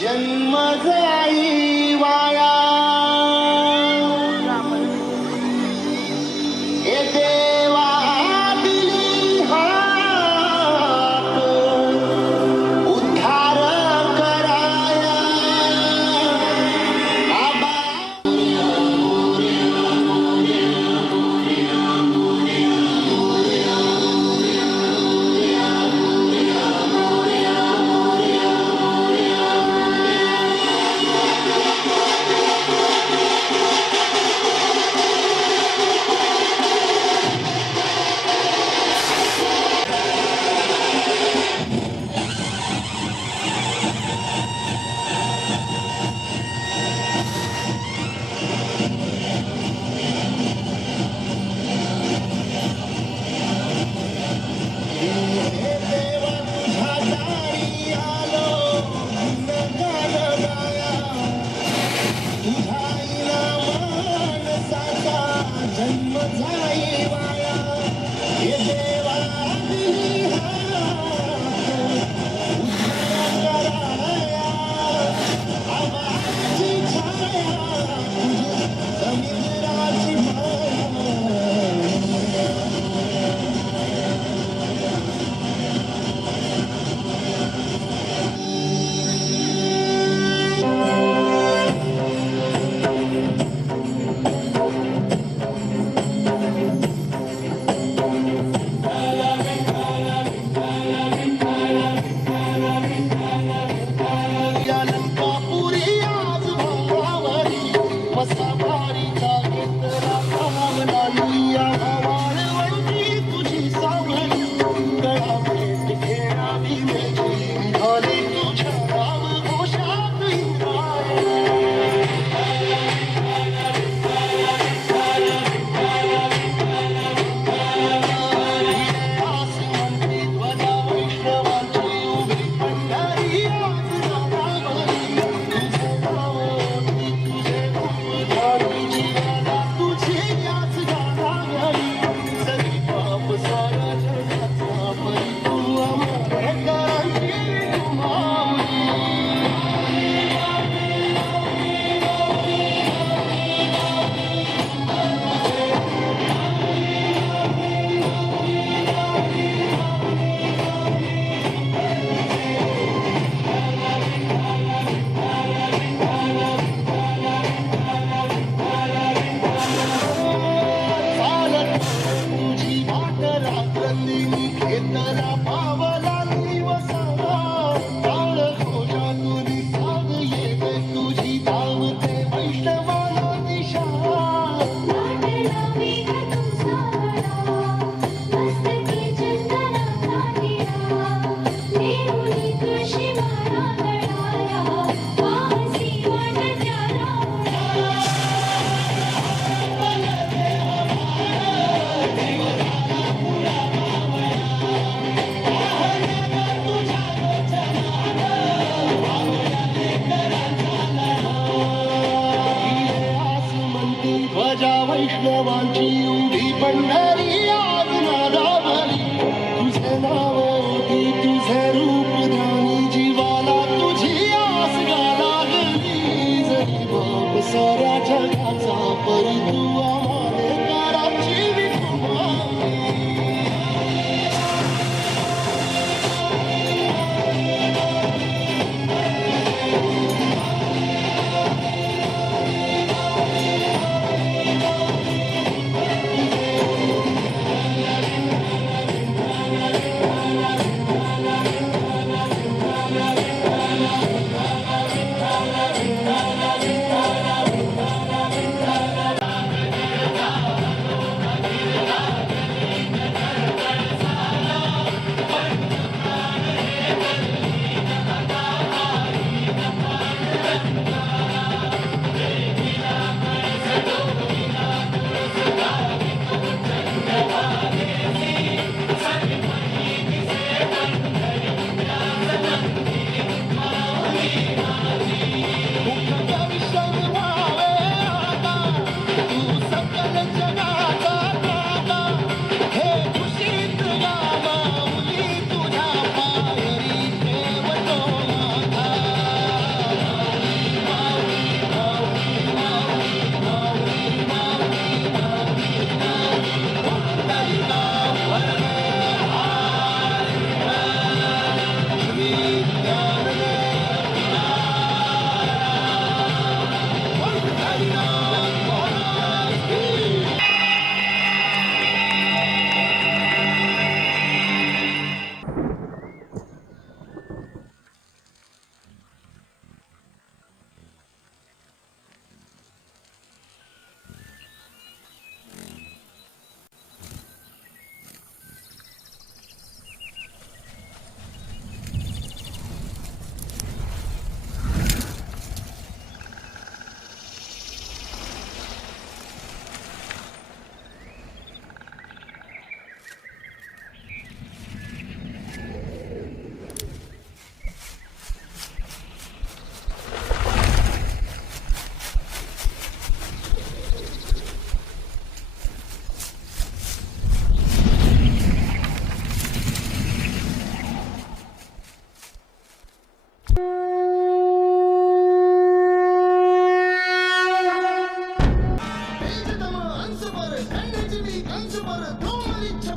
जन्म जाई वाया हे देवा दिली हाक उद्धार कराया आबा जन्म जाई वाया हे देवा दिली हाक उद्धार कराया आबाची छाया तुझी समुद्राची माया वैष्णवांची उभी पंढरी आज नादावली तुझे नाव ओटी तुझे रूप ध्यानी जीवाला तुझी आस गा लागली जरी बाप साऱ्या जगाचा परी तू आम्हाले कराची विठुमाई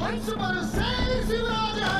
हंस पर शेर शिवराज है।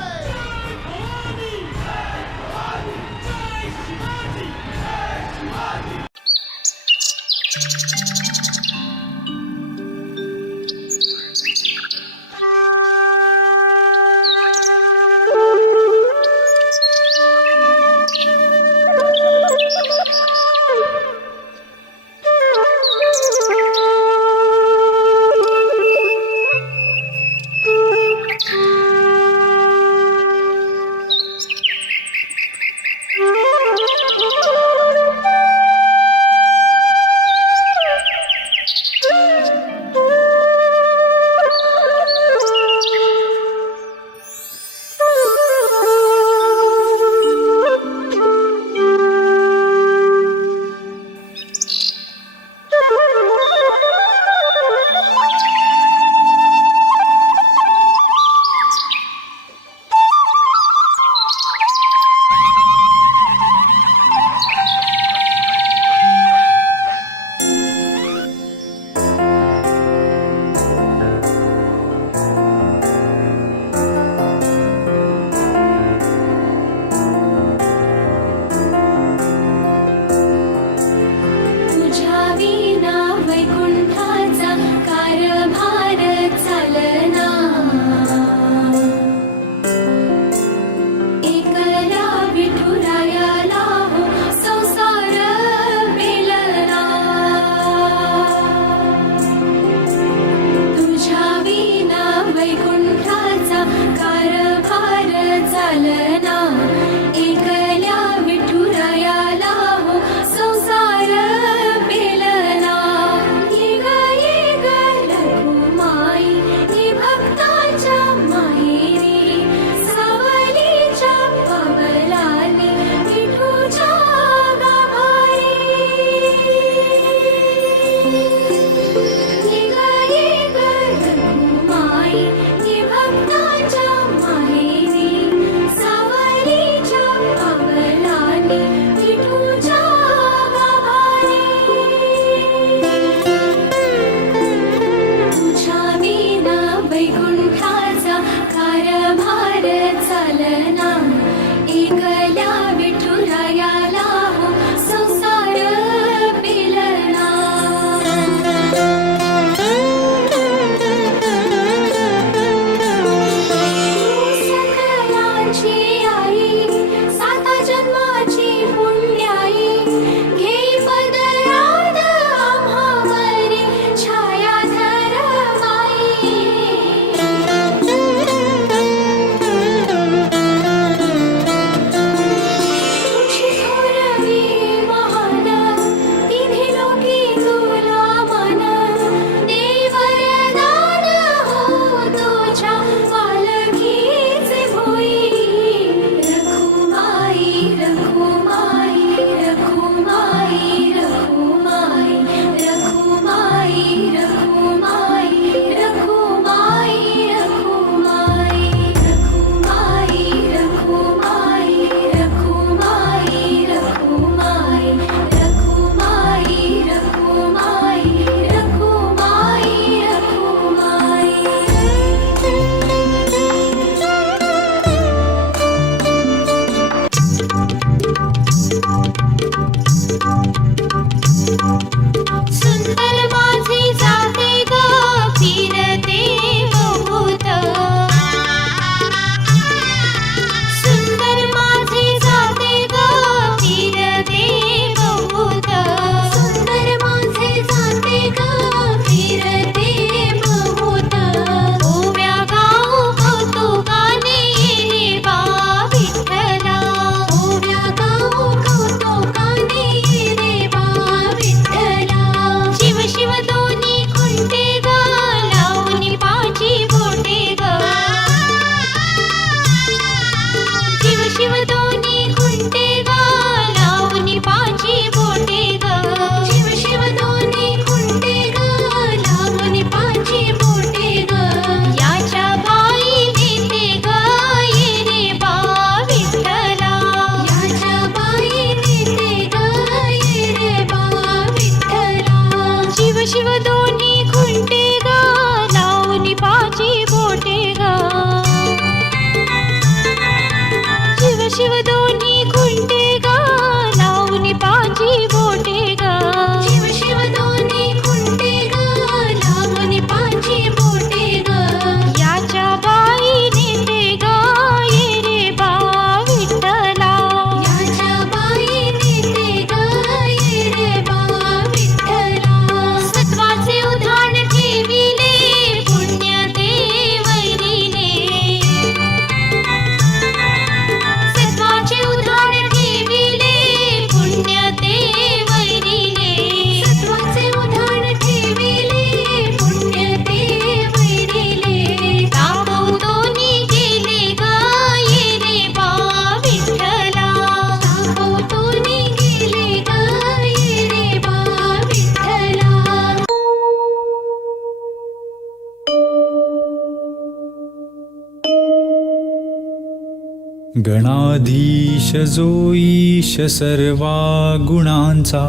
गणाधीश जो ईश सर्वा गुणांचा,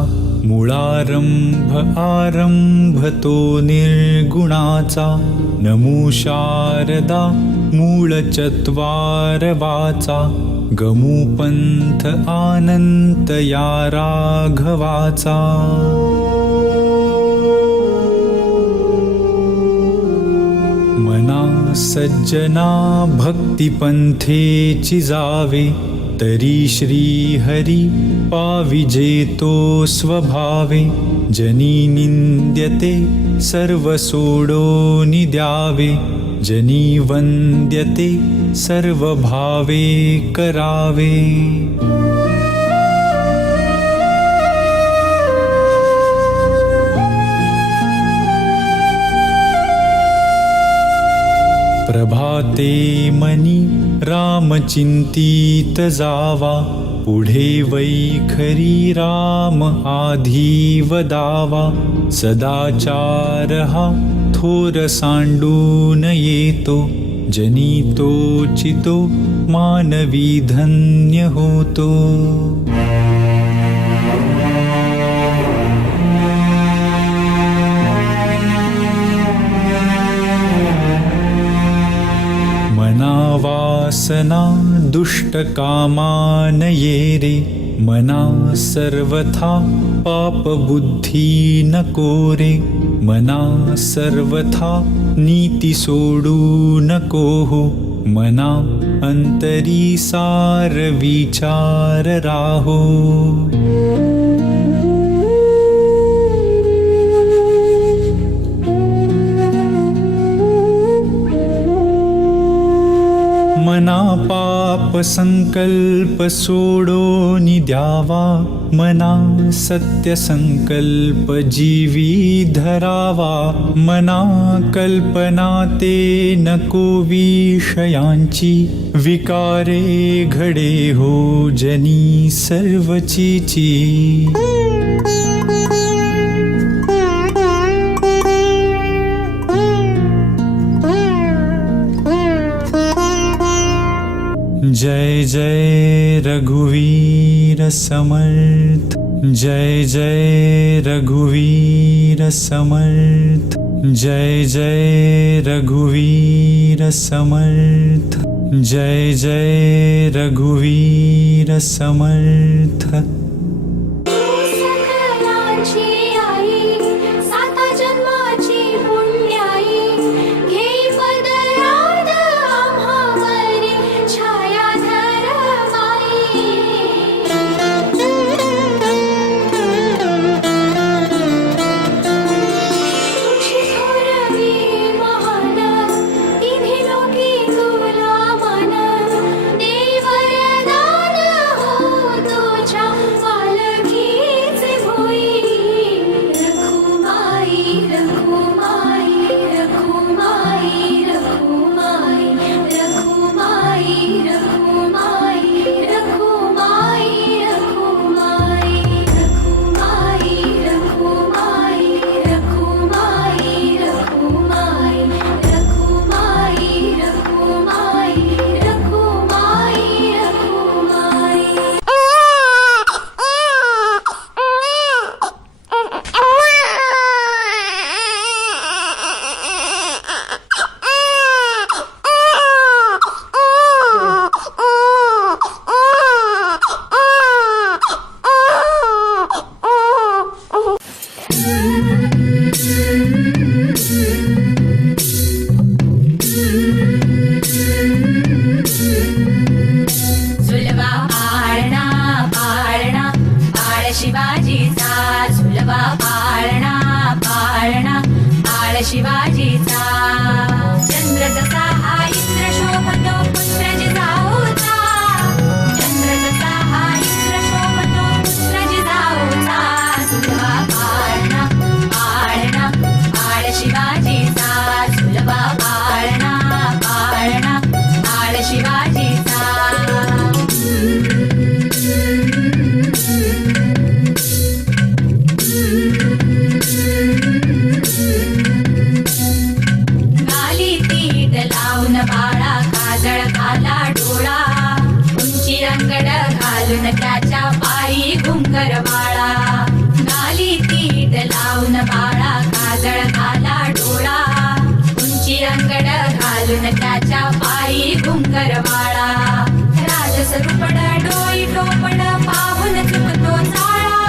मूळारंभ आरंभ तो निर्गुणाचा. नमो शारदा मूळ चत्वार वाचा, गमू पंथ आनंत या राघवाचा. मना सज्जना भक्ती पंथेची जावे, तरी श्री हरी पाविजे तो स्वभावे. जनी निंद्यते सर्व सोडोनि द्यावे, जनी वंद्यते सर्व भावे करावे. प्रभाते मनी राम चिंतित जावा, पुढे वैखरी राम आधी वदावा. सदाचार हा थोर सांडून येतो, जनी तोचितो मानवी धन्य होतो. मना वासना दुष्ट कामान ये रे, मना सर्वथा पाप बुद्धी नको रे. मना सर्वथा नीती सोडू नको हो, मना अंतरी सार विचार राहो. मना पाप संकल्प सोडोनि द्यावा, मना सत्य संकल्प जीवी धरावा. मना कल्पना ते नको विषयांची, विकारे घडे हो जनी सर्वचीची. जय जय रघुवीर समर्थ, जय जय रघुवीर समर्थ, जय जय रघुवीर समर्थ, जय जय रघुवीर समर्थ. दगड घालून त्याच्या पायी घुंगरवाळा राजसरूपड डोई टोपड पाहून चुकतो चाळा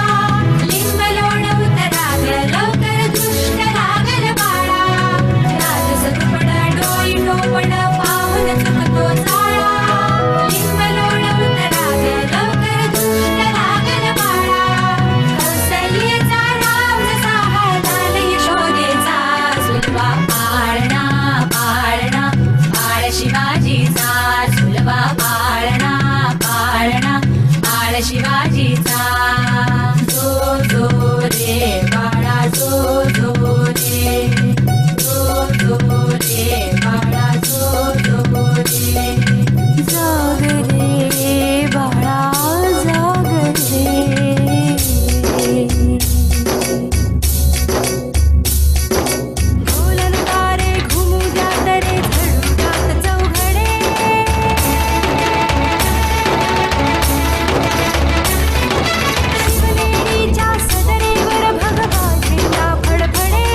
लिंब लोणवत राग लवकर दुष्ट लागल बाळा राजसरूपड डोई टोपड पाहून चुकतो चाळा लिंब लोणवत राग लवकर दुष्ट लागल बाळा कौसल्येचा राम जसा हाताला यशोदेचा सुलभा पाळणा पाळणा बाळ शिवाजीचा सुलभा पाळणा पाळणा बाळ शिवाजीचा जो जो रे बाळा जो जो रे जो रे बाळा जो रे जाग रे बाळा जाग रे बोलन तारे घुमू द्या तरे झडू द्यात चौघडे शिवनेरीच्या सदरेवर भगवा झेंडा फडफडे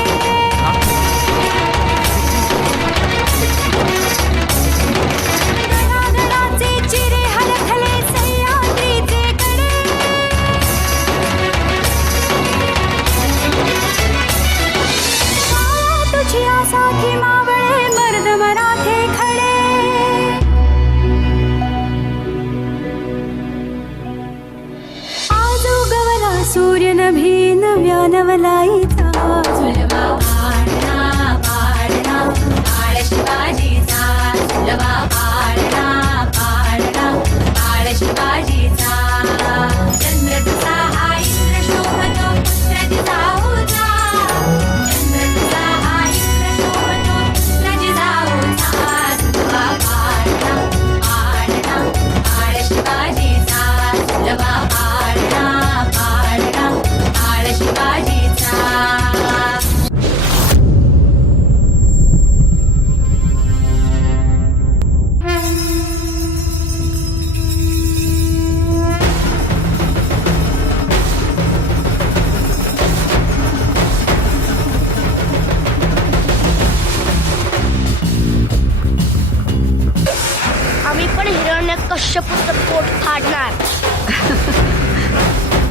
गडागडाचे चिरे हलखले सह्याद्रीचे कडे तुझी आसाठी मावळे मर्द मराठे खडे आज उगवला सूर्य नभी नव्या नवलाईचा सुलभा पाळणा पाळणा बाळ शिवाजीचा सुलभा पाळणा पाळणा बाळ शिवाजीचा चंद्र तुझा हा इंद्र शोभतो पुत्र जिजाऊचा चंद्र तुझा हा इंद्र शोभतो पुत्र जिजाऊचा सुलभा पाळणा पाळणा बाळ शिवाजीचा सुलभा पाळणा पाळणा बाळ शिवाजीचा आम्ही पण हिरण्यकश्यपूचं पोट फाडणार.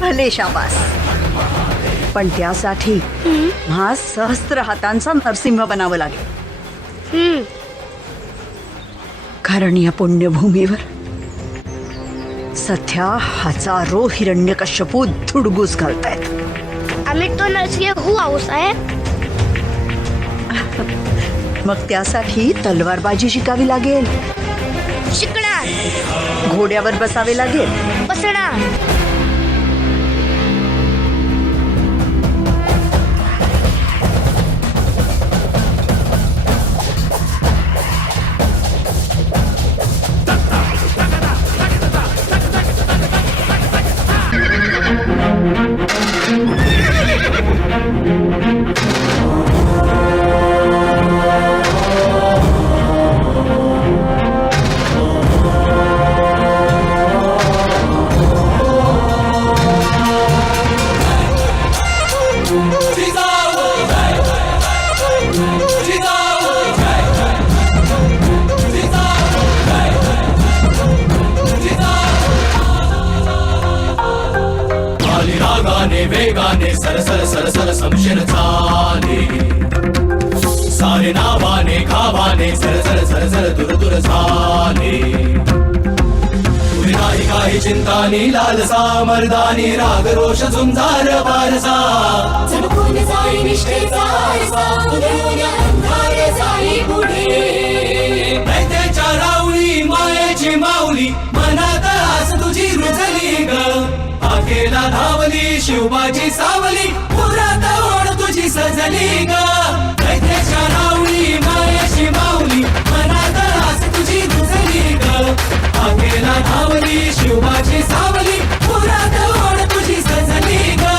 भले शाबास. पण त्यासाठी हा सहस्त्र हातांचा नरसिंह बनावं लागेल. कारण या पुण्यभूमीवर सध्या हजारो हिरण्यकश्यपू धुडगूस घालतायत. आम्ही तो नरसिंह होऊ आहोसाहेब. मग त्यासाठी तलवारबाजी शिकावी लागेल, शिकणार, घोड्यावर बसावे लागेल, बसणार. वेगाने सरसर सरसर समशेर चाले सारे नावाने खावाने सरसर सरसर दूर दूर झाले. तुझी नाही काही चिंता नी लालसा मर्दानी राग रोष झुंजार वारसा चमकून जाई निष्ठेचा आरसा उधळून अंधार जाई पुढे दैत्याच्या राऊळी मायेची माऊली मनात आस तुझी रुजली ग आकेला धावली शिवबाची सावली पुरात ओढ तुझी सजली ग दैत्याच्या राऊळी मायेची माऊली मनात आस तुझी रुजली ग आकेला धावली शिवबाची सावली पुरात ओढ तुझी सजली ग.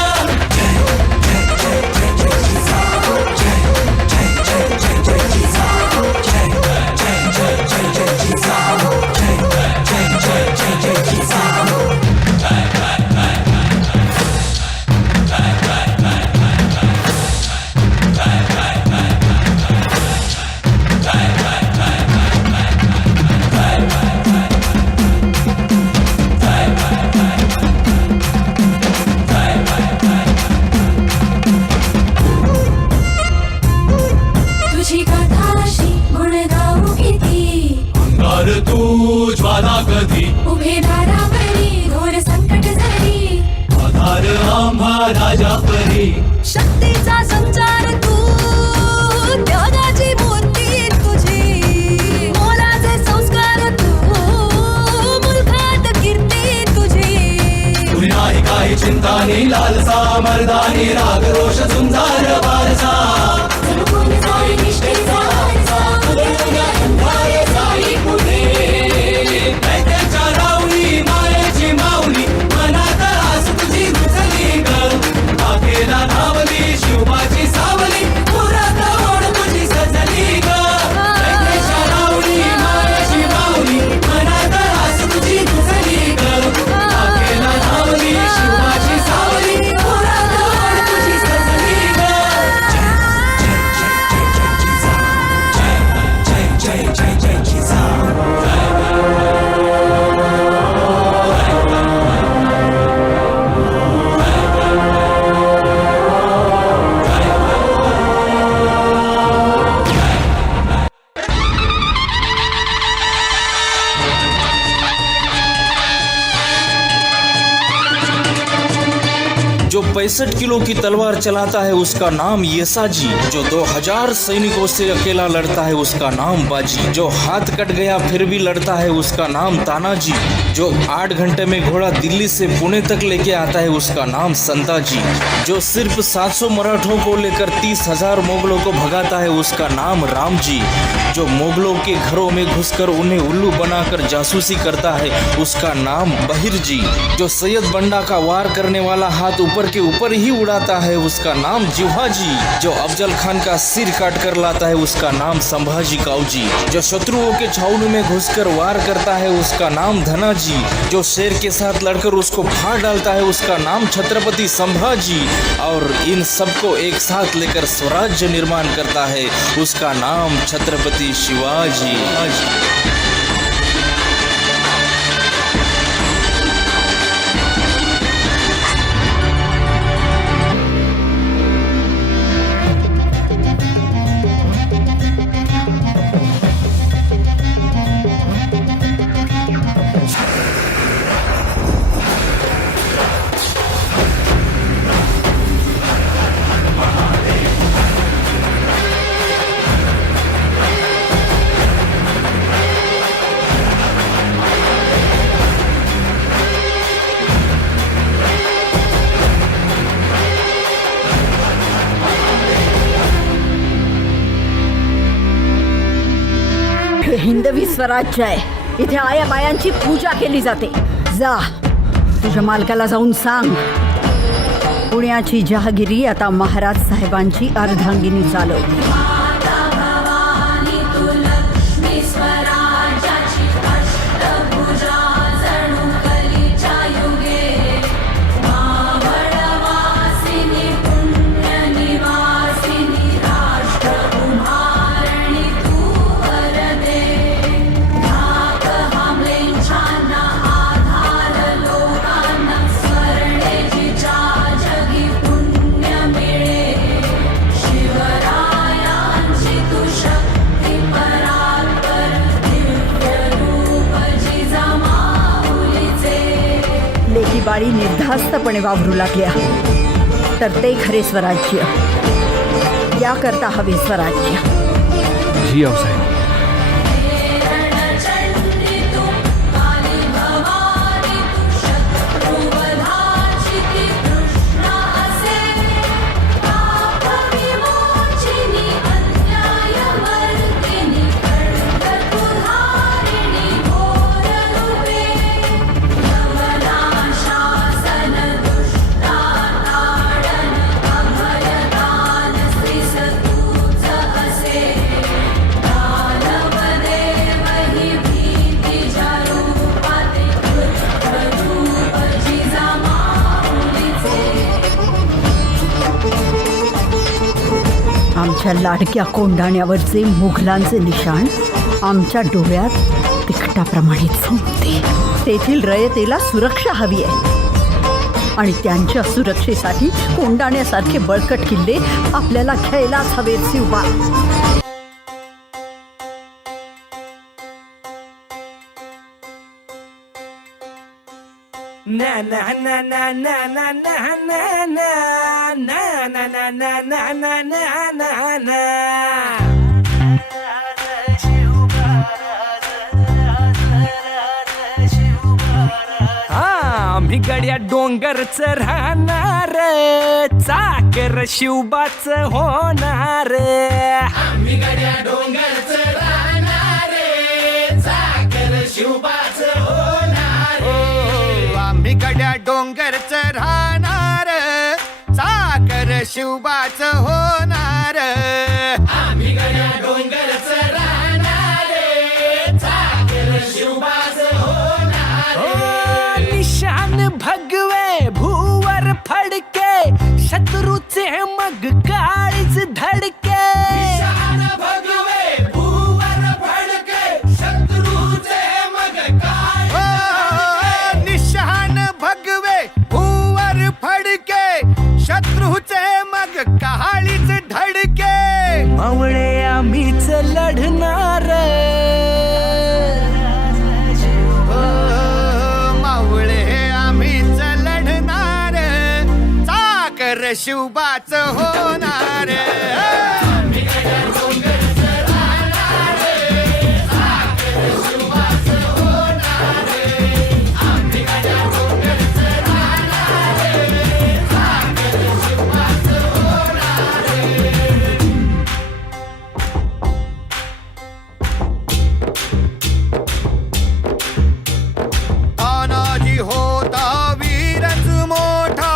मधी उभे दारावरी घोर संकट जरी आधार आम्हा राजा परी शक्तीचा संचार तू त्यागाची मूर्ती तुझी मोलाचे संस्कार तू मुलखात कीर्ती तुझी तुझी नाही काही चिंता नाही लालसा मर्दानी राग रोष झुंजार वारसा जणू साई निष्ठेचा वारसा तुझ्या अंधारे साई पुढे त्याच्या रावली मायेची माऊली मनात आस तुझी रुजली ग आखेला धावली शिवबाची सावली पुरात ओढ तुझी सजली ग त्याच्या रावली मायेची माऊली मनात आस तुझी रुजली ग आखेला धावली शिवबाची सावली पुरात ओढ तुझी सजली ग जय जय जय जय जिजाऊ जो 65 किलो की तलवार चलाता है उसका नाम येसाजी, जो 2000 सैनिकों से अकेला लड़ता है उसका नाम बाजी, जो हाथ कट गया फिर भी लड़ता है उसका नाम तानाजी, जो 8 घंटे में घोड़ा दिल्ली से पुणे तक लेके आता है उसका नाम संताजी, जो सिर्फ 700 मराठों को लेकर 30,000 मुगलों को भगाता है उसका नाम रामजी, जो मुगलों के घरों में घुसकर उन्हें उल्लू बनाकर जासूसी करता है उसका नाम बहिरजी, जो सैयद बंडा का वार करने वाला हाथ ऊपर के ऊपर ही उड़ाता है उसका नाम जिव्हाजी, जो अफजल खान का सिर काट कर लाता है उसका नाम संभाजी काऊजी, जो शत्रुओं के छावनी में घुसकर वार करता है उसका नाम धनाजी, जो शेर के साथ लड़कर उसको फाड़ डालता है उसका नाम छत्रपति संभाजी, और इन सबको एक साथ लेकर स्वराज्य निर्माण करता है उसका नाम छत्रपति शिवाजी। हिंदवी स्वराज्य आहे. इथे आया बायांची पूजा केली जाते. जा तुझ्या मालकाला जाऊन सांग, पुण्याची जहागिरी आता महाराज साहेबांची अर्धांगिनी चालवते. बाळी निर्धास्तपणे वावरू लागल्या तर ते खरे स्वराज्य. याकरता हवे स्वराज्य. जी आऊसाहेब. आमच्या लाडक्या कोंढाण्यावरचे मुघलांचे निशाण आमच्या डोळ्यात तिखटाप्रमाणे झुंजते. तेथील रयतेला सुरक्षा हवी आहे आणि त्यांच्या सुरक्षेसाठी कोंढाण्यासारखे बळकट किल्ले आपल्याला घ्यायलाच हवेत. शिवबा ना ना ना ना ना ना ना ना ना ना ना ना ना ना ना ना ना ना. आम्ही गड्या डोंगरच राहणार, चाकर शिवबाच होणार. आम्ही गड्या डोंगरच राहणार, चाकर शिवबाच होणार. आम्ही गड्या डोंगरच राहणार, चाकर शिवबाच होणार. आम्ही गड्या डोंगरच राहणार, चाकर शिवबाच होणार. निशान भगवे भूवर फडके, शत्रूचे मग काळीच धडके. निशान भगवे भूवर फडके, शत्रूचे मग काळीच. निशान भगवे भूवर फडके, शत्रूचे मग काळीच धडके. मावळे आम्हीच लढणार, मावळे आम्हीच लढणार, चाकर शिवबाच होणार. तानाजी होता वीरच मोठा,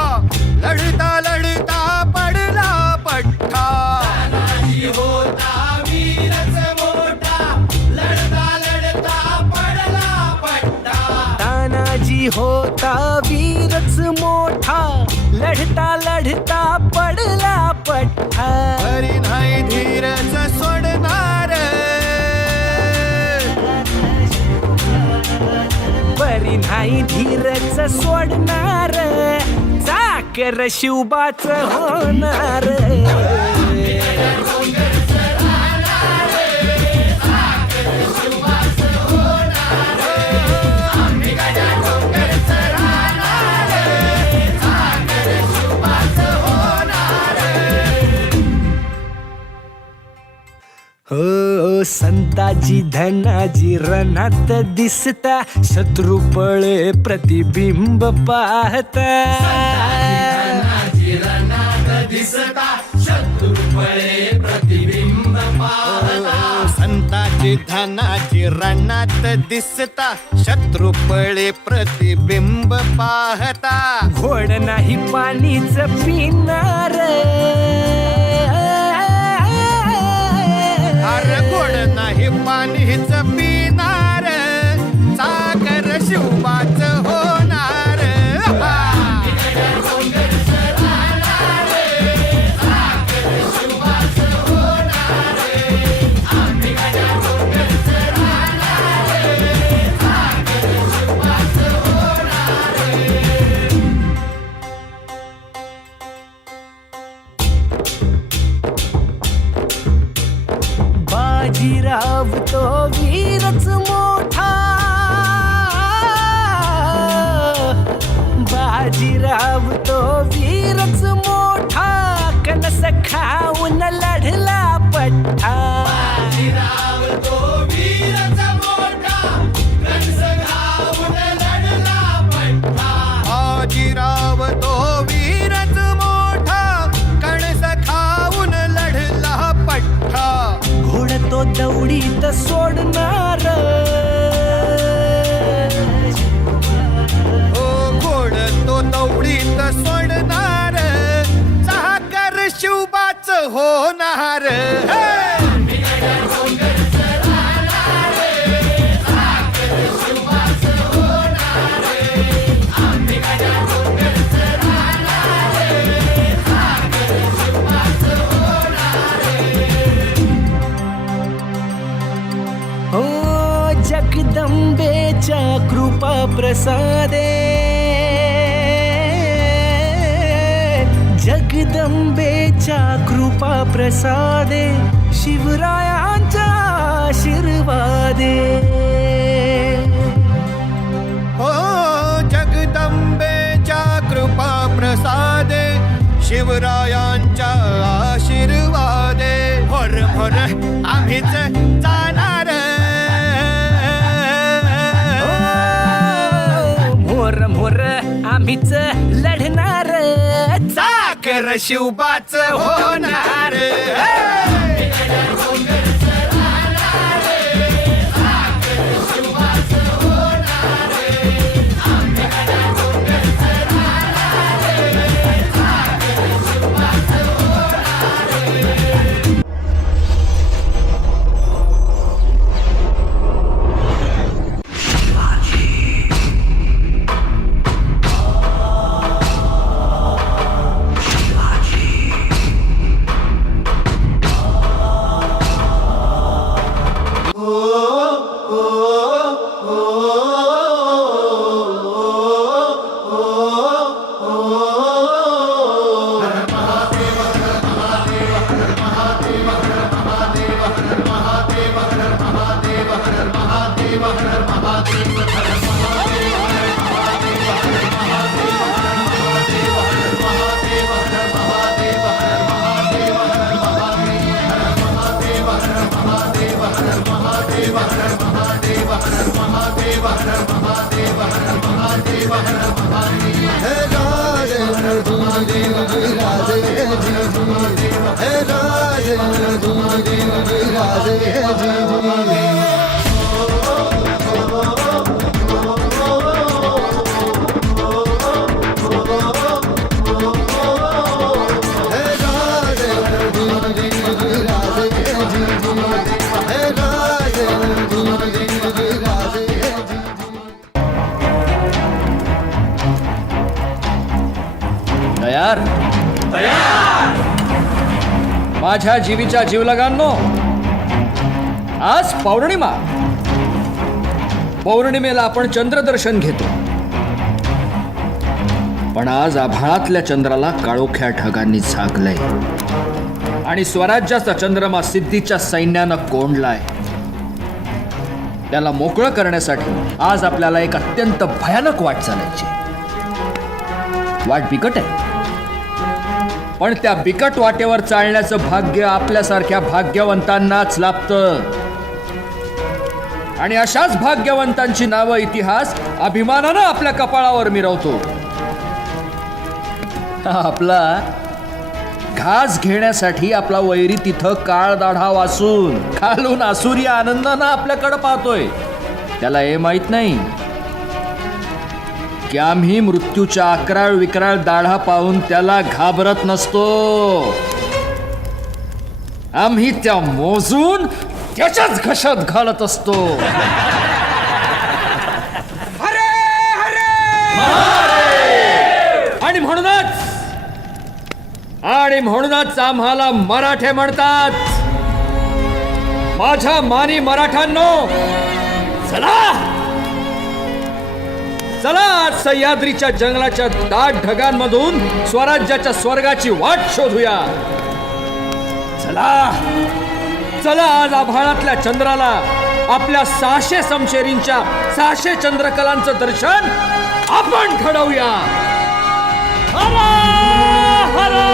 लढता लढता पडला पठ्ठा. तानाजी होता वीरच मोठा, लढता लढता पडला पट्टा. तानाजी होता वीरच मोठा, लढता लढता पडला पट्टा. हरी नाही धीरच सोडणार, बरी नाही धीरच सोडणार, चाकर शिवबाच होणार. हो संताजी धनाजी रणात दिसता, शत्रू पळे प्रतिबिंब पाहता. संताची धनाची रणात दिसता, शत्रू पळे प्रतिबिंब पाहता. घोड नाही पाणीच पिणार, अरे गोड नाही पाणीच पिणार, चाकर शिवबाच होणार. बाजीराव तो वीरच मोठा, बाजीराव तो वीरच मोठा, कणस खाऊन लढला पठ्ठा. बाजीराव तो वीरच मोठा, कणस खाऊन लढला पठ्ठा. बाजीराव तो वीरच मोठा, कणस खाऊन लढला पठ्ठा. घोड तो दौडीत सोडणार, हो घोड तो दौडीत सोडणार, चाकर शिवबाच होणार. हो जगदंबेच्या कृपा प्रसादे, जगदंबेच्या कृपा प्रसादे, शिवरायांचा आशीर्वादे. हो जगदंबे शिवरायांच्या आशीर्वादे भर भर आम्हीच जाणार मोर मोर आम्हीच लढणार साखर शिवबाच होणार तयार माझ्या जीवीच्या जीवलगांनो, आज पौर्णिमा. पौर्णिमेला आपण चंद्रदर्शन घेतो, पण आज आभाळातल्या चंद्राला काळोख्या ढगांनी झाकलंय आणि स्वराज्याचा चंद्रमा सिद्धीच्या सैन्यानं कोंडलाय. त्याला मोकळं करण्यासाठी आज आपल्याला एक अत्यंत भयानक वाट चालायची. वाट बिकट आहे, पण त्या बिकट वाटेवर चालण्याचं भाग्य आपल्यासारख्या भाग्यवंतांनाच लाभतं. आणि अशाच भाग्यवंतांची नावं इतिहास अभिमानानं आपल्या कपाळावर मिरवतो. आपला घास घेण्यासाठी आपला वैरी तिथं काळ दाढा वासून खालून आसुरी आनंदानं आपल्याकडे पाहतोय. त्याला हे माहित नाही की आम्ही मृत्यूच्या अकराळ विकराळ दाढा पाहून त्याला घाबरत नसतो. आम्ही त्या मोजून त्याच्याच घशात घालत असतो. आणि म्हणूनच आम्हाला मराठे म्हणतात. माझ्या मानी मराठ्यांनो, चला चला आज सह्याद्रीच्या जंगलाच्या दाट ढगांमधून स्वराज्याच्या स्वर्गाची वाट शोधूया. चला चला आज आभाळातल्या चंद्राला आपल्या 600 समशेरींच्या 600 चंद्रकलांचं दर्शन आपण घडवूया. हरा हरा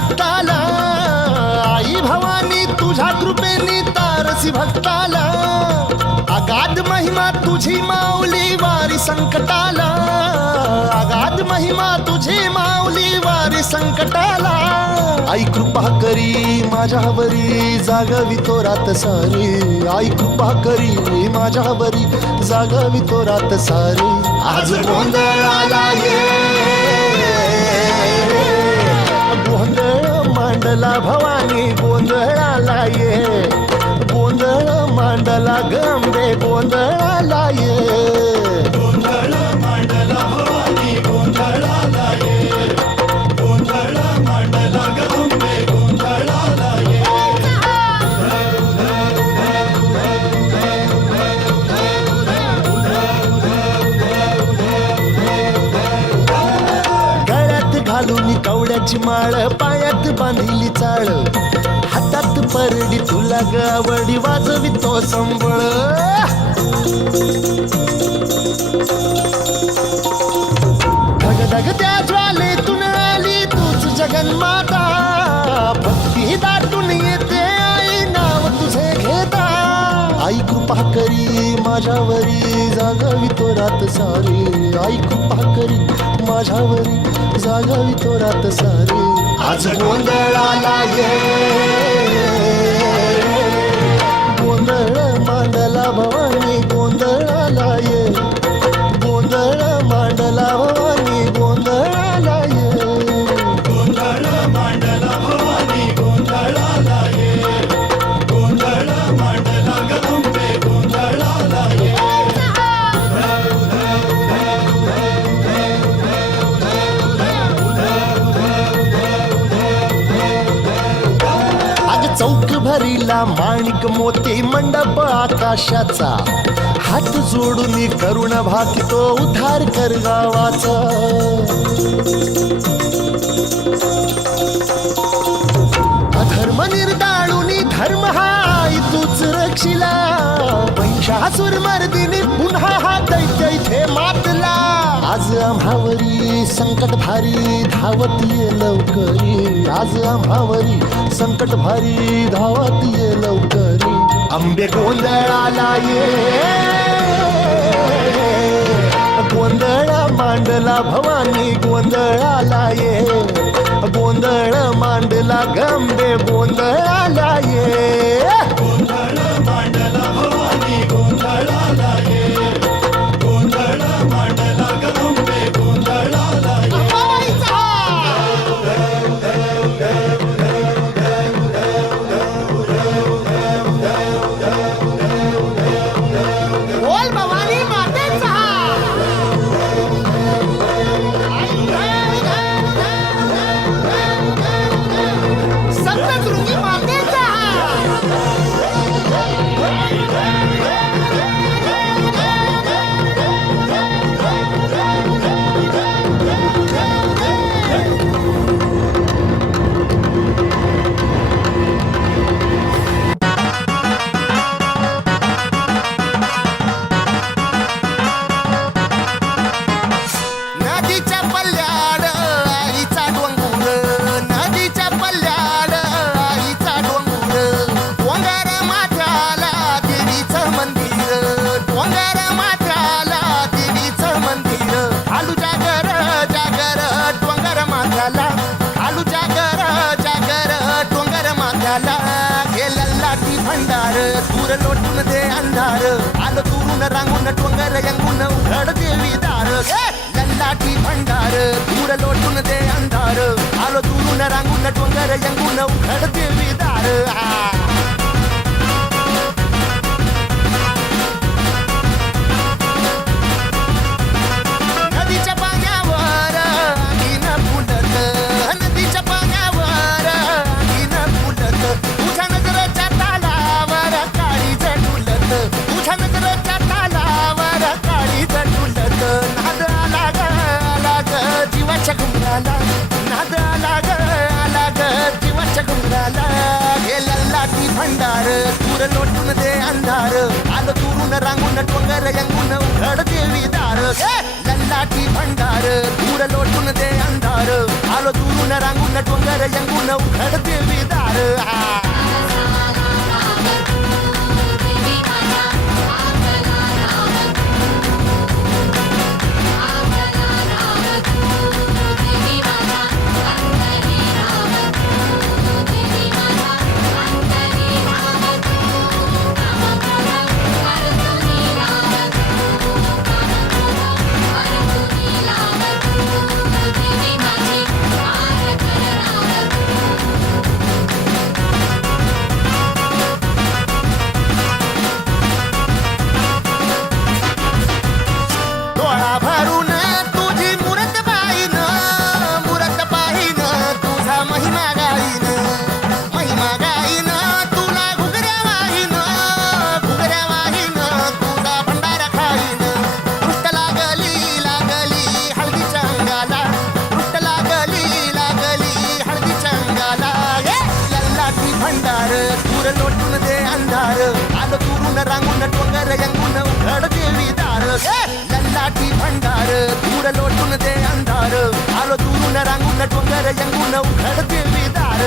भक्ताला आई भवानी तुझ्या कृपेने तारसी भक्ताला अगाध महिमा तुझी माऊली वारी संकटाला अगाध महिमा तुझी माऊली वारी संकटाला आई कृपा करी माझ्यावरी जागवी तो रात सारी आई कृपा करी माझ्यावरी जागवी तो रात सारी आज गोंधळाला ये गोंधळ मांडला भवानी गोंधळाला ये गोंधळ मांडला गंबे गोंधळाला ये गोंधळ मांडला भवानी गोंधळाला ये गोंधळ मांडला गंबे गोंधळाला ये गळ्यात घालून कवड्याची माळ पायात बांधिली चाळ हातात परडी तुला गावडी वाजवी तो संबळ धगधग त्या ज्वालेतून आली तूच जगन्माता भक्ती दाटून येते आई नाव तुझे घेता आई कृपा करी माझ्यावरी जागावी तो रात सारी आई कृपा करी माझ्यावरी जागावी तो रात सारी आज गोंधळाला ये गोंधळ मांडला भवानी गोंधळाला ये गोंधळ मांडला भवानी गोंधळाला ये गोंधळ मांडला भवानी गोंधळाला ये गोंधळ मांडला गंबे गोंधळाला ये चौक भरीला माणिक मोती मंडप आकाशाचा हात जोडून करुण भाकितो उद्धार कर गावाचा अधर्म निर्दाळून धर्म हाय तूच रक्षिला महिषासुर मर्दिनी पुन्हा हा दैत्य इथे मातला आज आम्हावरी संकट भारी धावत ये लवकरी आज आम्हावरी संकट भारी धावत ये लवकरी आंबे गोंधळाला ये गोंधळ मांडला भवानी गोंधळाला ये गोंधळ मांडला गंबे गोंधळाला ये गोंधळ मांडला भवानी गोंधळाला ये गोंधळ मांडला गंबे गोंधळाला ये बोल भवानी मातेचा सप्तशृंगी मातेचा नदीच्या पल्ल्याड आईचा डोंगर नदीच्या पल्ल्याड आईचा डोंगर डोंगर माथ्याला देवीचं मंदिर डोंगर माथ्याला देवीचं मंदिर खालू जागर जागर डोंगर माथ्याला खालू जागर जागर डोंगर माथ्याला गेला लाटी भंडार दूर लोटून दे अंधार आलो दुरून रांगून डोंगर यंगून उघड देवी दार लाटी भंडार दूर लोटून दे अंधार आलो दुरून रांगून डोंगर यंगून उघड देवी दार नदीच्या पाण्यावर आगीन फुलत नदीच्या पाण्यावर आगीन फुलत तुझ्या नजरेच्या तालावर काळी झुलत तुझ्या नजरेच्या तालावर काळी झुलत नाद आला ग जीवाच्या घुंगराला नाद आला ग जीवाच्या घुंगराला गेला लाटी भंडार दूर लोटून दे अंधार आलो दुरून रांगून डोंगर यंगून उघड देवी दार लाटी भंडार दूर लोटून दे अंधार आलो दुरून रांगून डोंगर यंगून यंगून उघडते विदार डोळा भरून तुझी मूरत पाहिन तुझा महिमा गाईन तुला घुगऱ्या वाहीन तुझा भंडारा खाईन दृष्ट लागली हळदीच्या अंगाला दृष्ट लागली हळदीच्या अंगाला लल्लाटी भंडार दूर लोटून दे अंधार आलो दुरून रांगून डोंगर यंगून उघड देवी दार लल्लाटी भंडार दूर लोटून दे अंधार आलो दुरून रांगून डोंगर यंगून उघड देवी दार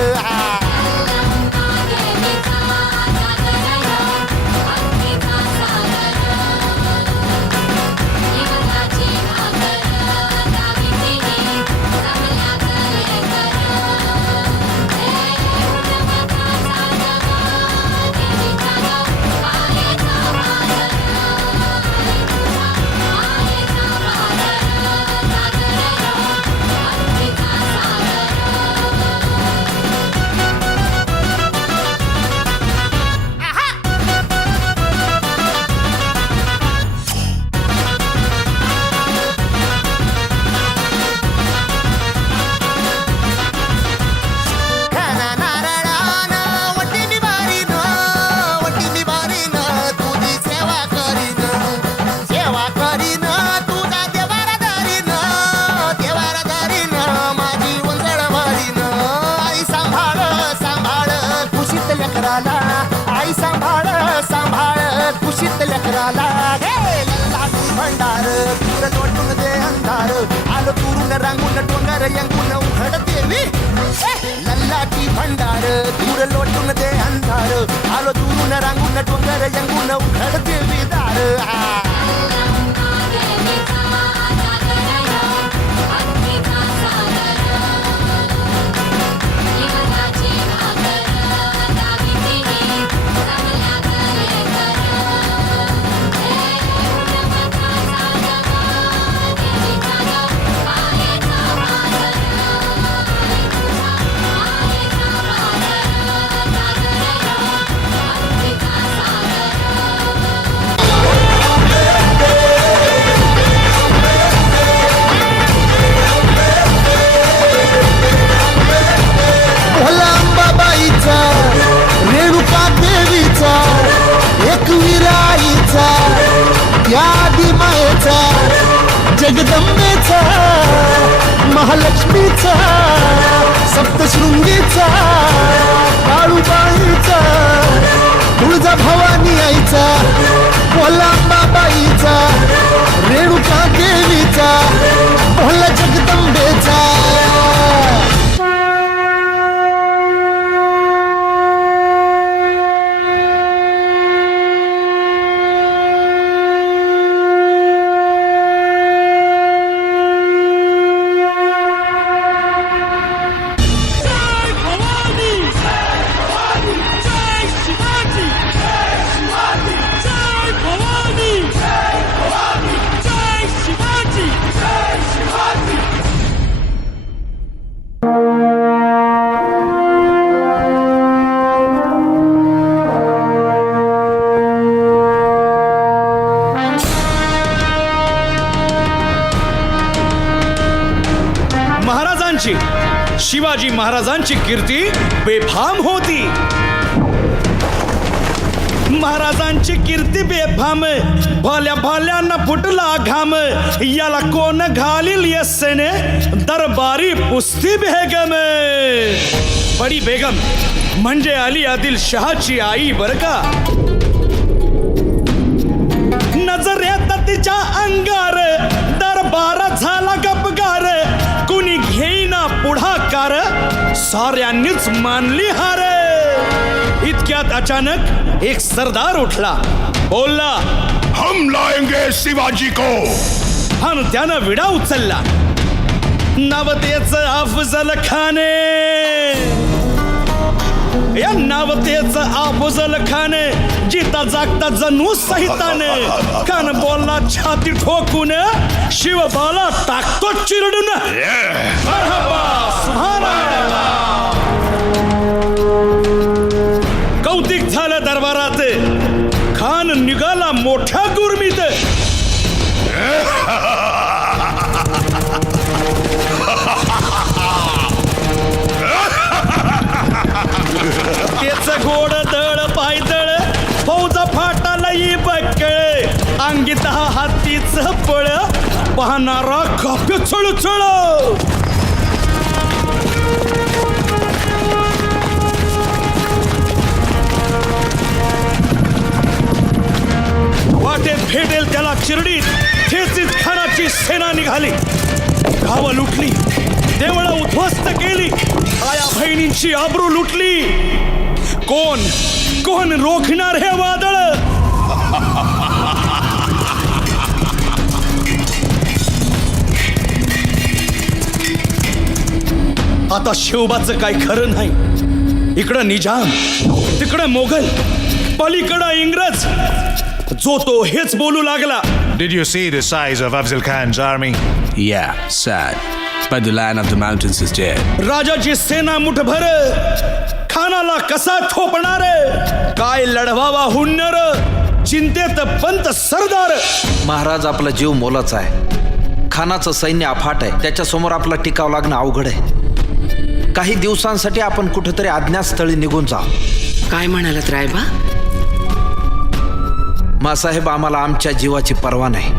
आई सांभाळ कुशीत लेकराला लल्लाटी भंडार दूर लोटून दे अंधार आलो दुरून रांगून डोंगर यंगून उघड देवी लल्लाटी भंडार दूर लोटून दे अंधार आलो दुरून रांगून डोंगर यंगून उघड देवी दार रेणुका देवीचा एकविराईचा यादी मायेचा जगदंबेचा महालक्ष्मीचा सप्तशृंगीचा काळूबाईचा तुळजा भवानी आईचा कोलांबाबाईचा रेणुका देवीचा भोला जगदंबेचा शिवाजी महाराजांची कीर्ती बेफाम होती. महाराजांची कीर्ती बेफाम, भाल्या भाल्यांना फुटला घाम. याला कोण घालील यस्सेने दरबारी पुस्ती बेगम. बडी बेगम म्हणजे अली आदिल शहाची आई बर का. नजरेत तिच्या अंगार दरबार झाला गपगार. कुणी घेईना पुढाकार, साऱ्यांनीच मानली हार. इतक्यात अचानक एक सरदार उठला, बोलला, हम लाएंगे शिवाजी को. आणि त्यानं विडा उचलला. नावतेच अफजल खाने, या नावतेच अफजल खाने, जिता जागता जणू सहिताने. कान बोलला छाती ठोकून, शिवबाला टाकतो चिरडून. मरहबा, सुभानअल्लाह. कौतिक झालं दरबारात. खान निघाला मोठ्या गुरमीत. त्याच गोड दळ पायदळ, फौजा फाटाला बकळ, अंगीत हातीच पळ, पाहणारा काप्य चळचळ. वाटेत भेटेल त्याला चिरडीत ठेचीत खानाची सेना निघाली. गावं लुटली, देवळं उद्ध्वस्त केली, आया बहिणींची आबरू लुटली. कोण रोखणार हे वादळ. आता शिवबाचं काय खरं नाही. इकडं निजाम, तिकडं मोगल, पलीकडं इंग्रज. जो तो हेच बोलू लागला. Did you see the size of Afzal Khan's army? Yeah, sad. But the Lion of the Mountains is dead. राजाची सेना मुठभर, खानाला कसा थोपणार. काय लढवावा हुन्नर, चिंतेत पंत सरदार. महाराज, आपला जीव मोलाचा आहे. खानाचं सैन्य अफाट आहे. त्याच्यासमोर आपला टिकाव लागणं अवघड आहे. काही दिवसांसाठी आपण कुठेतरी अज्ञातस्थळी निघून जाऊ. काय म्हणालात रायबा? मासाहेब, आम्हाला आमच्या जीवाची पर्वा नाही.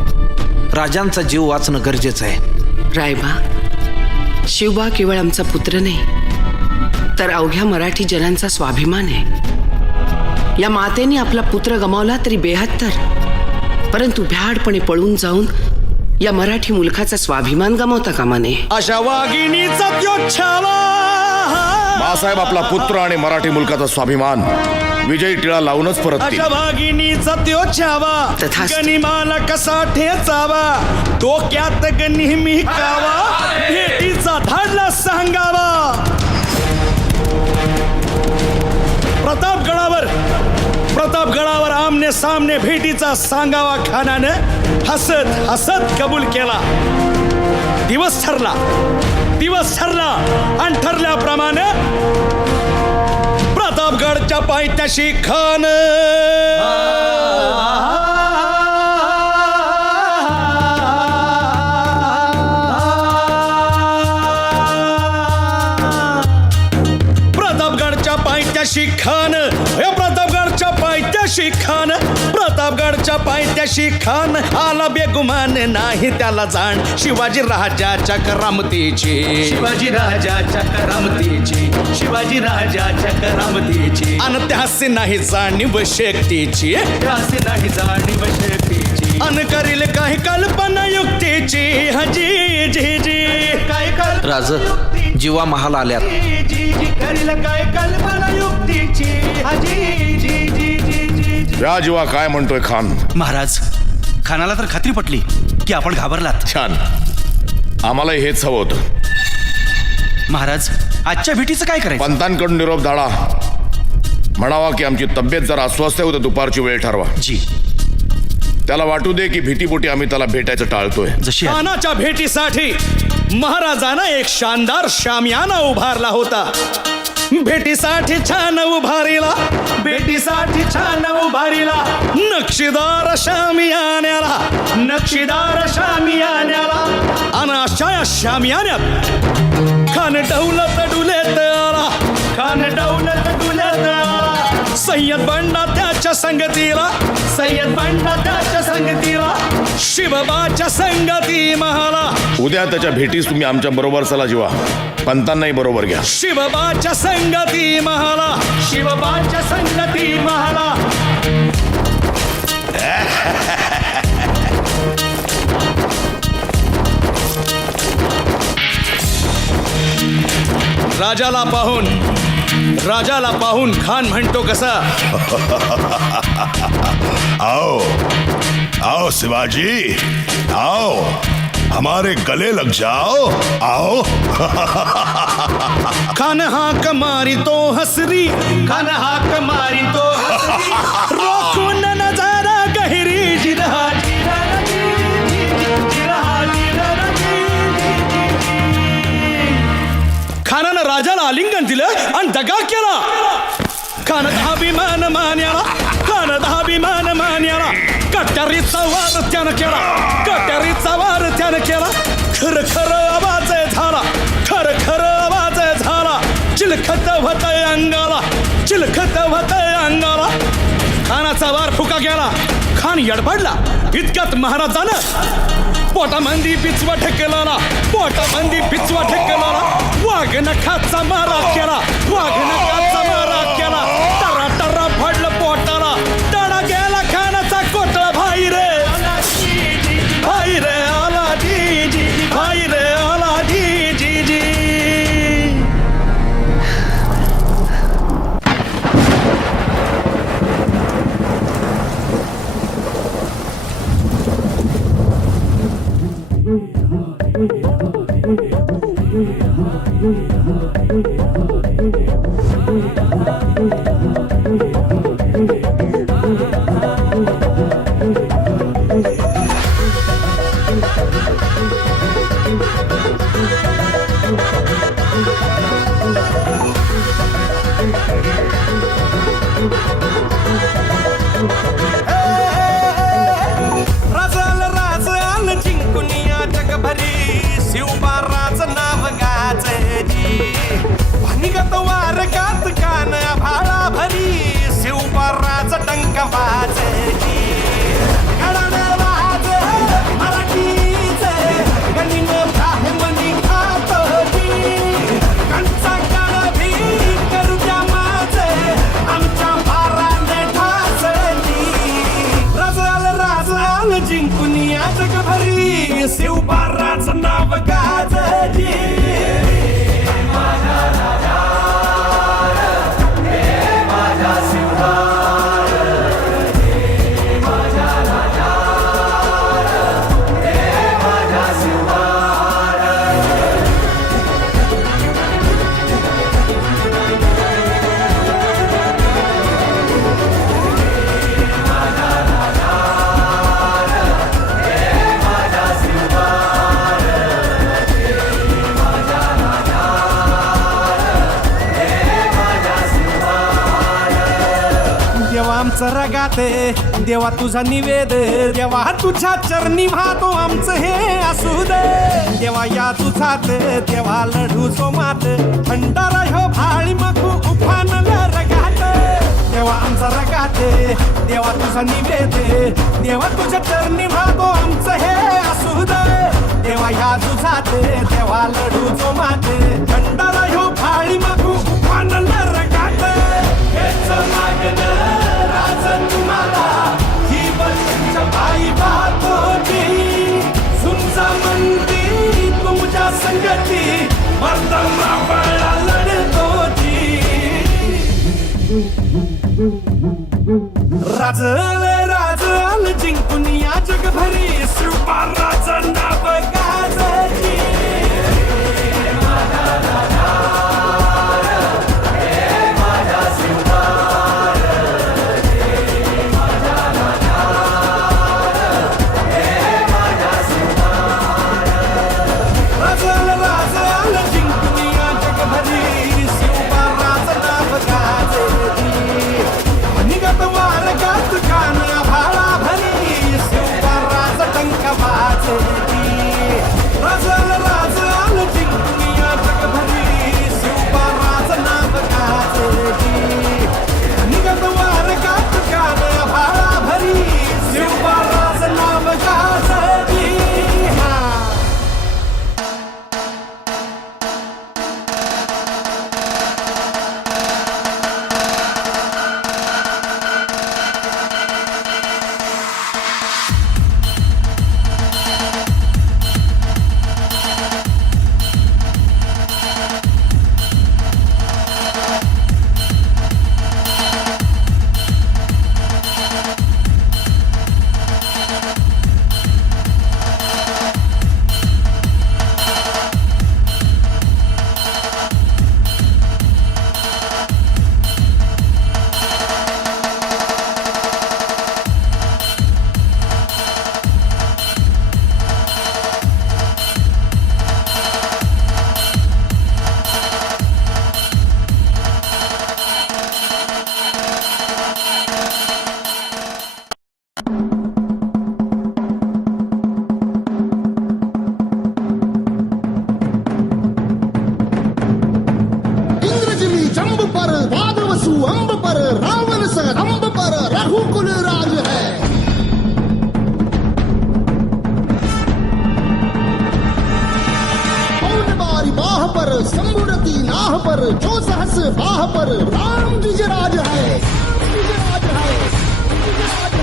राजांचा जीव वाचणं गरजेचं आहे. रायबा, शिवबा केवळ आमचा पुत्र नाही, तर अवघ्या मराठी जनांचा स्वाभिमान आहे. या मातेने आपला पुत्र गमावला तरी 72, परंतु भ्याडपणे पळून जाऊन या मराठी मुलखाचा स्वाभिमान गमावता कामा नये. अशा वाघिणीचा त्यो छावा. बाळासाहेब, आपला पुत्र आणि मराठी मुलकाचा स्वाभिमान विजयी टिळा लावूनच परत. अशा वाघिणीचा त्यो छावा, तथास्तु. गनिमाला कसा ठेचावा, डोक्यात नेहमी कावा, भेटीचा धाडला सांगावा. प्रतापगडावर आमने सामने भेटीचा सांगावा खानानं हसत हसत कबूल केला. दिवस ठरला आणि ठरल्याप्रमाणे प्रतापगडच्या पायथ्याशी खान प्रतापगडच्या पायथ्याशी खान आला बेगुमान नाही त्याला जाण. शिवाजी राजाच्या करामतीची अन त्यासी नाही जाणीव शक्तीची. अन करील काही कल्पना युक्तीची. हजी जी जी काय राज, जीवा महाल आल्यात. करील काय कल्पना युक्तीची. हजी जी जी जी. या जीवा काय म्हणतोय खान? महाराज, खानाला तर खात्री पटली की आपण घाबरलात. छान, आम्हाला हेच हवं होतं. महाराज, आजच्या भेटीचं काय करायचं? पंतांकडून निरोप धाडा, म्हणावा की आमची तब्येत जरा अस्वस्थ आहे, दुपारची वेळ ठरवा. जी. त्याला वाटू दे की भीतीपोटी आम्ही त्याला भेटायचं टाळतोय. जशी खानाच्या भेटीसाठी महाराजानं एक शानदार शामियाना उभारला होता. भेटीसाठी छान उभारीला नक्षीदार शामियान्याला आणि अशा या शामियान्यात खान डौलत डुलेत आला. सय्यद बंडा त्याच्या संगतीला शिवबाच्या संगती महाला. उद्या त्याच्या भेटीस तुम्ही आमच्या बरोबर चला जीवा, पंतांनाही बरोबर घ्या. शिवबाच्या संगती महाला. राजाला पाहून खान म्हणतो कसा? आओ आओ शिवाजी, आओ हमारे गले लग जाओ, आओ। खान हाक मारी तो हसरी, खान हाक मारी तो हसरी, रोखून नजारा गहिरी जिरहा खानानं राजाला आलिंगन दिलं आणि दगा केला. खान अभिमान मान्याला, खान अभिमान मान्याला, कट्यारीचा वार त्यानं केला, कट्यारीचा वार त्यानं केला. खर खर आवाज झाला, खर खर आवाज झाला. चिलखत होतय अंगाला, चिलखत होतय अंगाला. खानाचा वार फुका गेला. खान यडबडला. इतक्यात महाराजानं पोटामंदी पिचवा ठेकला, पोटामंदी पिचवा ठेकला. वाघ नखाचा मारा केला, वाघ नखाचा मारा केला. टरा टरा फडलं पोटाला, तडा गेला खानाचा कोटळा. भाई रे भाई रे आला जी जी, भाई रे आला जी जी जी. राजाल जिंकून या जगभरी, शिवबाराचं नाव गाजजी. भानिगत वारकात कान भाळा भरी, शिवबाराचं डंक वाजजी. गडानं वाज मराठीचे, गणिनं ब्राह्मणी खातोजी. कंचा काळ भी करू द्या माझे, आमच्या बाराने ठासजी. राजाल जिंकून या जगभरी, शिवबाराचं नाव गाजजी. देवा आमचं रगाते, देवा तुझा निवेद, देवा तुझ्या चरणी वाहतो आमचं हे असू दे. देवा या तुझात, देवा लढू सोमात, भंडारा ह्यो भाळी मखू उफानला रगात. देवा आमचा रगाते, देवा तुझा निवेद, देवा तुझ्या चरणी वाहतो आमचं हे असू दे. देवा या तुझात, देवा लढू सोमात, भंडारा ह्यो भाळी मखू उफानला रगात. हेच मागणं राजन तुम्हाला, जीवन तुमच्या पायी पाहतोजी. सुमचा मंदी तुमच्या संगती, मर्दमा बाळा लढतोजी. राजल जिंकून या जगभरी, शिवबाराचं नाव गाजजी. राजाल जिंकून या जगभरी, शिवबाराचं नाव गाजजी. निगत वारगात कान भाळा भरी, शिवबाराचं डंक वाजजी. रावण स रंभ पर रघुकुल राज है। पौन बारी बाह पर संबुरती नाह पर जो सहस बाह पर राम द्विजराज है। द्विजराज है, द्विजराज है।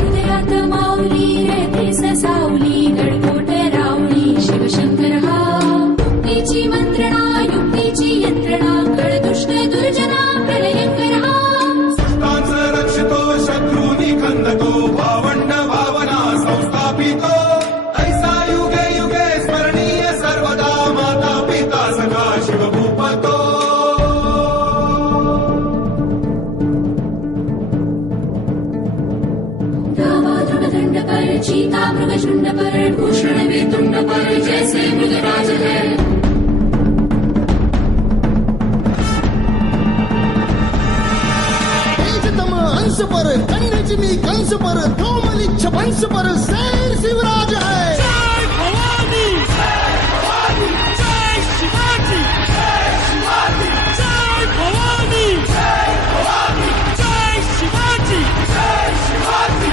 हृदयात माऊली रेती ससावली गडकोट रावळी शिवशंकर हा युक्तीची मंत्रणा युक्तीची यंत्रणा कळदुष्ट दुर्जना प्रलयंकर हा रक्षितो शत्रूनी खंदतो भावंड भावना संस्थापितो ऐसा युगे युगे स्मरणीय सर्वदा माता पिता सखा शिवभूपतो। रामा दृढदंड पर चीता मृगशुंड पर भूषण वेतुंड पर जैसे मृगराज है। तेजतम अंश पर कन्यजनी कंस पर कोमलिच्छ वंश पर शेर शिवराज है। जय भवानी, जय भवानी, जय शिवाजी, जय शिवाजी, जय भवानी, जय भवानी, जय शिवाजी, जय शिवाजी।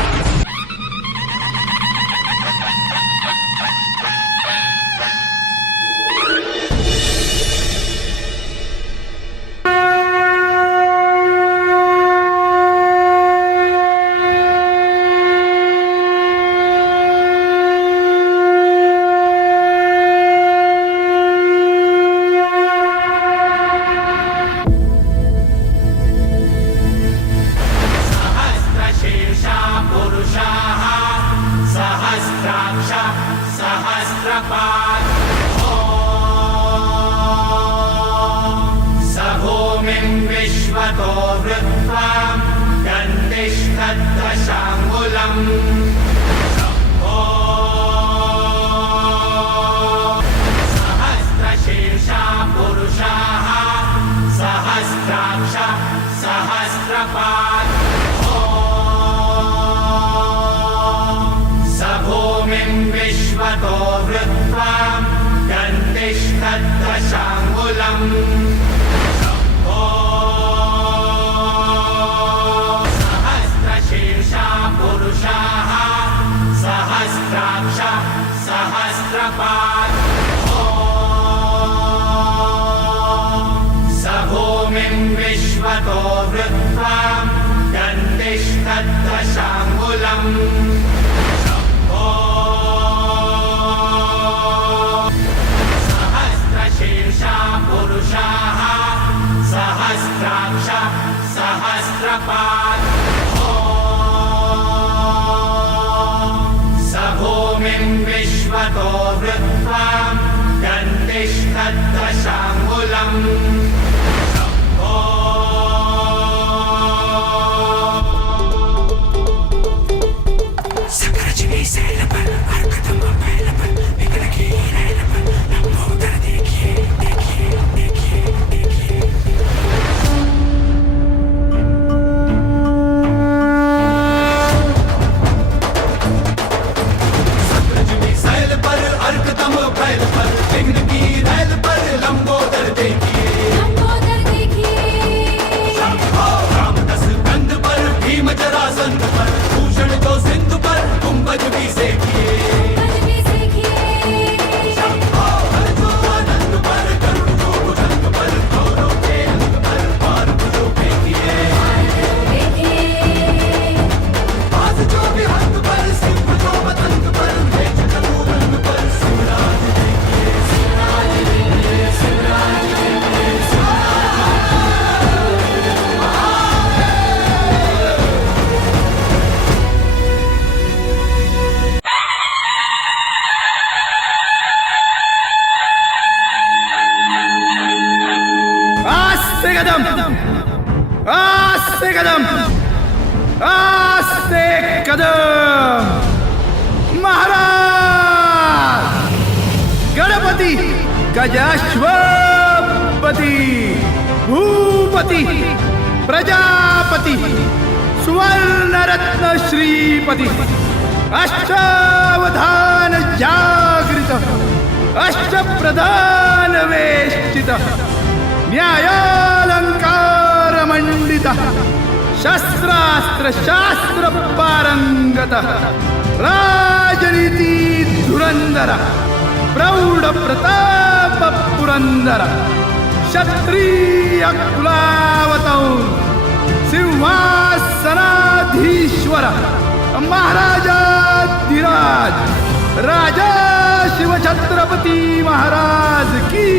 सहस्रशीर्षा पुरुषाः सहस्राक्ष सहस्रपाद स भूमिं विश्वतो वृत्वा गन्तिष्ठद्दशाङ्गुलम् सहस्रशीर्षा पुरुषाः सहस्राक्ष सहस्रपाद स भूमिं विश्वतो वृत्वा गन्तिष्ठद्दशाङ्गुलम् सहस्रशीर्षा पुरुषाः सहस्राक्ष सहस्रपाद स भूमिं विश्वतो वृत्वा गन्तिष्ठद्दशाङ्गुलम् सहस्रशीर्षा पुरुषाः सहस्राक्ष सहस्रपाद स भूमिं विश्वतो वृत्वा गन्तिष्ठद्दशाङ्गुलम् सकरजनी सैलपन अर्कदम पैलपन विकल की रैलपन लंबोदर देखिए देखिए देखिए देखिए। सकरजनी सैल पर अर्कदम पैल पर विघ्न की रैल पर लंबोदर देखिए लंबोदर देखिए। रामदस कंध पर भीम जरासंध पर भूषण को सिंधु पर कुंभज भी सेकिए। कुंभज भी सेकिए। राजाश्वपती भूपती प्रजापती सुवर्णरत्न श्रीपती अष्टावधान जागृत अष्टप्रधान वेष्टित न्यायालंकार मंडित शस्त्रास्त्र शास्त्र पारंगत राजनीती धुरंधर प्रौढ प्रताप पुरंदर क्षत्रिय कुलावतौर सिंहासनाधीश्वर महाराजाधिराज राजा शिवछत्रपती महाराज की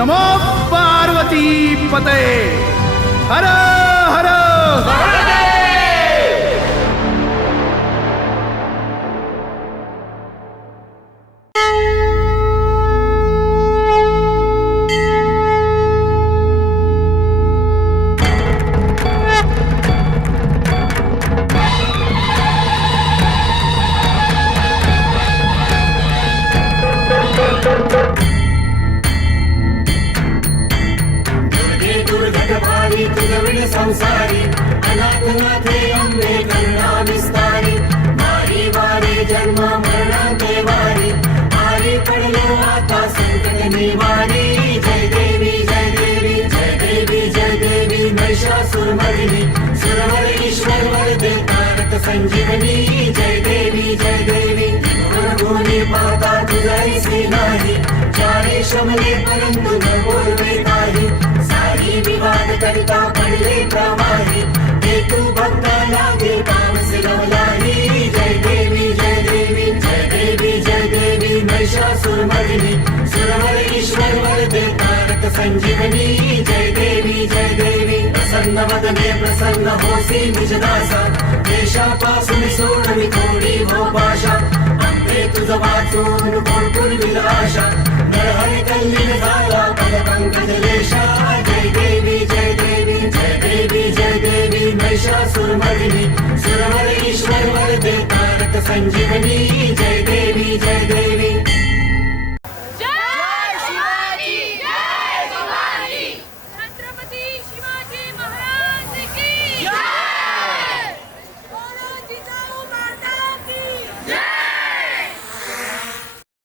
नमो पार्वती पते हर हर संसारी अनाथनाथे अंबे करुणा विस्तारी वारी वारी जन्म मरणा देवारी आरी पडलो आता संकट निवारी जय देवी जय देवी जय देवी जय देवी महिषासुरमर्दिनी सुरवर ईश्वर वरदे तारक संजीवनी जय देवी गुरुगुणी पाहता तुझाईसी नाही चारे शमले परंतु न बोलवे काही सारी विवाद करता पडले प्रवाही ते तू भक्ता लागे पावसे लवलाही जय देवी जय देवी जय देवी जय देवी महिषासुरमर्दिनी सुरवर ईश्वर वरदे तारक संजीवनी जय देवी प्रसन्न वदने प्रसन्न होसी निजदासा देशापासून सोडवी थोडी भो भाषा अंबे तुझ वाचून कोण पूर्वील आशा नरहरी कल्लीन झाला पदपंकज लेशा जय देवी जय देवी जय देवी जय देवी महिषासुरमर्दिनी सुरवर ईश्वर वरदे तारक संजीवनी जय